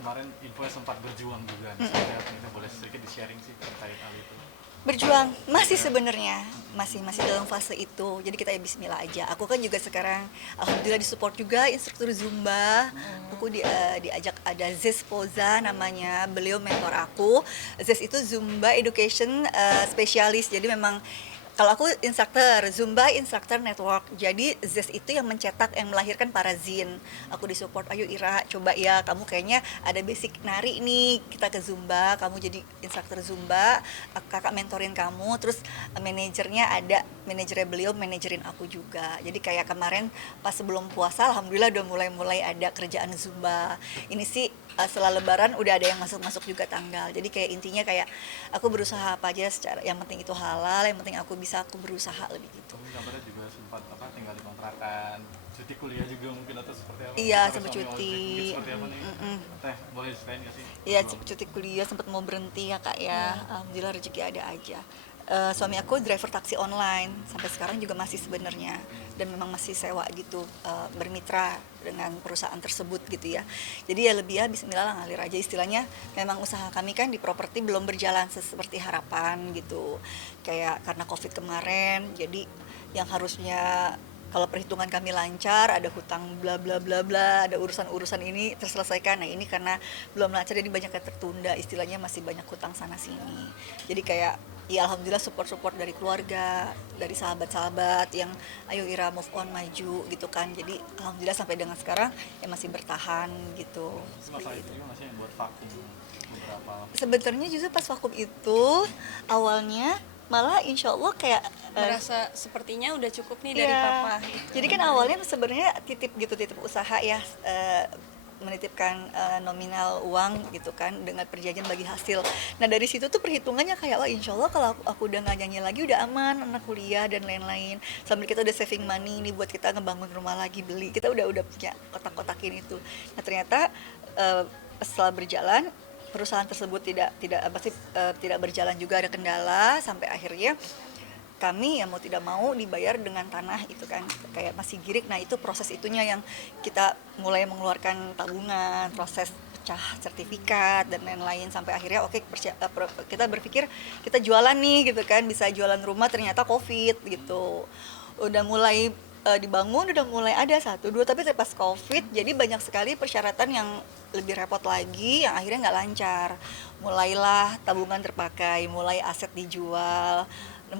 kemarin infonya sempat berjuang juga nih. Seperti apa nih? Boleh sedikit di-sharing sih terkait hal itu? Berjuang masih sebenarnya masih masih dalam fase itu, jadi kita ya Bismillah aja. Aku kan juga sekarang alhamdulillah disupport juga instruktur Zumba. Aku diajak ada Zes Poza namanya, beliau mentor aku. Zes itu Zumba Education Specialist, jadi memang kalau aku instruktur Zumba Instructor Network, jadi Zes itu yang mencetak, yang melahirkan para Zin. Aku disupport, ayo Ira, coba ya, kamu kayaknya ada basic nari nih, kita ke Zumba, kamu jadi instruktur Zumba, kakak mentorin kamu, terus manajernya ada, manajernya beliau manajerin aku juga. Jadi kayak kemarin pas sebelum puasa, alhamdulillah udah mulai ada kerjaan Zumba. Ini sih setelah lebaran udah ada yang masuk juga tanggal. Jadi kayak intinya kayak aku berusaha apa aja secara, yang penting itu halal, yang penting aku berusaha lebih gitu. Kamu kabarnya juga sempat tinggal di kontrakan, cuti kuliah juga mungkin atau seperti apa? Iya, Sebagai sempat suami cuti. mungkin seperti apa nih? Teh, boleh ceritain nggak sih? Iya, cuti kuliah sempat mau berhenti ya kak ya. Alhamdulillah rezeki ada aja. Suami aku driver taksi online sampai sekarang juga masih sebenarnya, dan memang masih sewa gitu, bermitra dengan perusahaan tersebut gitu ya. Jadi ya lebih ya Bismillah lah, ngalir aja istilahnya. Memang usaha kami kan di properti belum berjalan seperti harapan gitu, kayak karena COVID kemarin. Jadi yang harusnya kalau perhitungan kami lancar, ada hutang bla bla bla bla, ada urusan-urusan ini terselesaikan. Nah ini karena belum lancar jadi banyak yang tertunda, istilahnya masih banyak hutang sana sini. Jadi kayak ya alhamdulillah support dari keluarga, dari sahabat-sahabat yang ayo Ira move on, maju gitu kan. Jadi alhamdulillah sampai dengan sekarang ya masih bertahan gitu. Itu masalah Seperti itu itu. juga masih yang buat vakum beberapa. Sebenarnya justru pas vakum itu awalnya malah insya Allah kayak Merasa sepertinya udah cukup nih dari iya. papa. Jadi kan awalnya sebenarnya titip gitu, titip usaha ya, menitipkan nominal uang gitu kan dengan perjanjian bagi hasil. Nah dari situ tuh perhitungannya kayak wah insya Allah kalau aku udah nggak nyanyi lagi udah aman, anak kuliah dan lain-lain. Sambil kita udah saving money nih buat kita ngebangun rumah lagi, beli. Kita udah punya kotak-kotakin itu. Nah ternyata setelah berjalan perusahaan tersebut tidak berjalan juga, ada kendala sampai akhirnya kami ya mau tidak mau dibayar dengan tanah itu kan, kayak masih girik. Nah itu proses itunya yang kita mulai mengeluarkan tabungan, proses pecah sertifikat dan lain-lain sampai akhirnya oke, kita berpikir kita jualan nih gitu kan, bisa jualan rumah, ternyata COVID gitu. Udah mulai dibangun, udah mulai ada satu dua, tapi pas COVID jadi banyak sekali persyaratan yang lebih repot lagi, yang akhirnya nggak lancar. Mulailah tabungan terpakai, mulai aset dijual,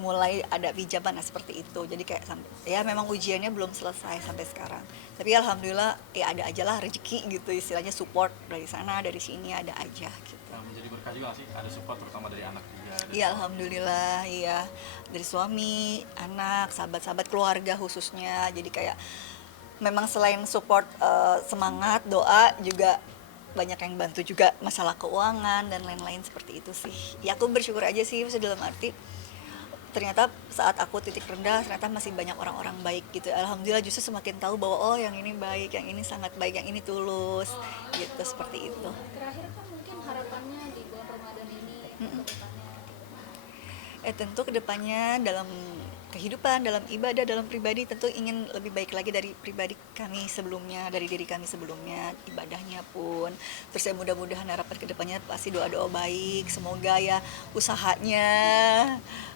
mulai ada pinjaman, nah seperti itu. Jadi kayak ya memang ujiannya belum selesai sampai sekarang, tapi alhamdulillah ya ada aja lah rezeki gitu, istilahnya support dari sana dari sini ada aja gitu. Nah, menjadi berkah juga nggak sih? Ada support terutama dari anak juga. Iya alhamdulillah, iya dari suami, anak, sahabat-sahabat, keluarga khususnya. Jadi kayak memang selain support, semangat, doa juga banyak yang bantu juga masalah keuangan dan lain-lain seperti itu sih. Ya aku bersyukur aja sih, maksudnya dalam arti ternyata saat aku titik rendah ternyata masih banyak orang-orang baik gitu. Alhamdulillah justru semakin tahu bahwa oh yang ini baik, yang ini sangat baik, yang ini tulus gitu, seperti itu. Terakhir kan mungkin harapannya di bulan Ramadan ini ke depannya. Tentu kedepannya dalam kehidupan, dalam ibadah, dalam pribadi tentu ingin lebih baik lagi dari pribadi kami sebelumnya, dari diri kami sebelumnya, ibadahnya pun. Terus ya mudah-mudahan harapan kedepannya pasti doa-doa baik, semoga ya usahanya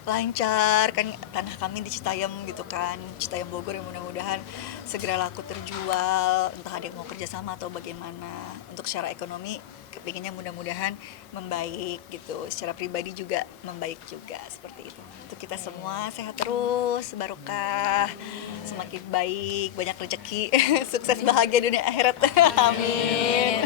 lancar kan, tanah kami di Citayam gitu kan, Citayam Bogor, yang mudah-mudahan segera laku terjual, entah ada yang mau kerjasama atau bagaimana. Untuk secara ekonomi kepinginnya mudah-mudahan membaik gitu, secara pribadi juga membaik juga, seperti itu. Untuk kita semua sehat terus, barokah, semakin baik, banyak rezeki, sukses bahagia dunia akhirat. Amin.